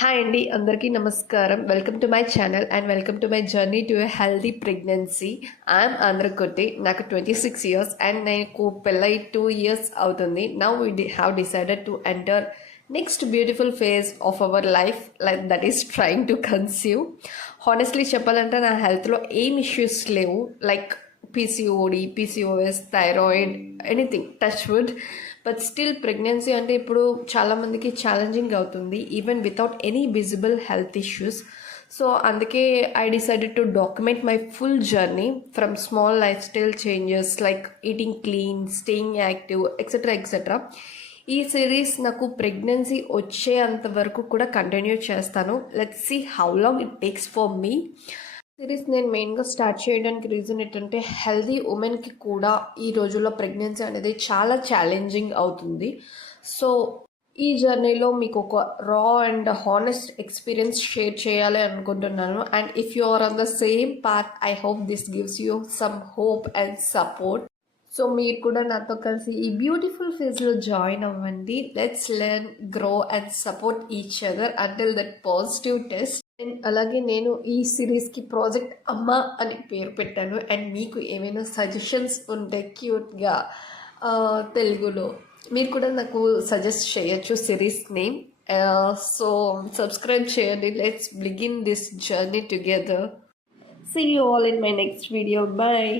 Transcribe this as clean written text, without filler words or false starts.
హాయ్ అండి, అందరికీ నమస్కారం. Welcome to my channel and welcome to my journey to a healthy pregnancy. I'm ఆంధ్రకొట్టి. నాకు 26 ఇయర్స్ అండ్ నాకు పెళ్ళై 2 ఇయర్స్ అవుతుంది. Now we have decided to enter next beautiful phase of our life, like that is trying to conceive. Honestly చెప్పాలంటే నా హెల్త్లో ఏం issues లేవు, like PCOD, PCOS, thyroid, anything, touch wood. But still pregnancy అంటే ఇప్పుడు చాలామందికి challenging అవుతుంది, even without any visible health issues. So అందుకే I decided to document my full journey from small lifestyle changes like eating clean, staying active, etcetera etcetera. ఈ series నాకు pregnancy వచ్చేంత వరకు కూడా కంటిన్యూ చేస్తాను. Let's see how long it takes for me. Series నేను మెయిన్గా స్టార్ట్ చేయడానికి రీజన్ ఏంటంటే, హెల్దీ ఉమెన్కి కూడా ఈ రోజుల్లో ప్రెగ్నెన్సీ అనేది చాలా ఛాలెంజింగ్ అవుతుంది. సో ఈ జర్నీలో మీకు ఒక రా అండ్ హానెస్ట్ ఎక్స్పీరియన్స్ షేర్ చేయాలి అనుకుంటున్నాను. And if you are on the same path, I hope this gives you some hope and support. So మీరు కూడా నాతో కలిసి ఈ బ్యూటిఫుల్ ఫేజ్లో జాయిన్ అవ్వండి. Let's learn, grow and support each other until that positive test. And అలాగే నేను ఈ సిరీస్కి ప్రాజెక్ట్ అమ్మ అని పేరు పెట్టాను. అండ్ మీకు ఏమైనా సజెషన్స్ ఉంటే క్యూట్గా తెలుగులో మీరు కూడా నాకు సజెస్ట్ చేయొచ్చు సిరీస్ నేమ్. సో సబ్స్క్రైబ్ చేయండి. Let's begin this journey together. See you all in my next video. Bye.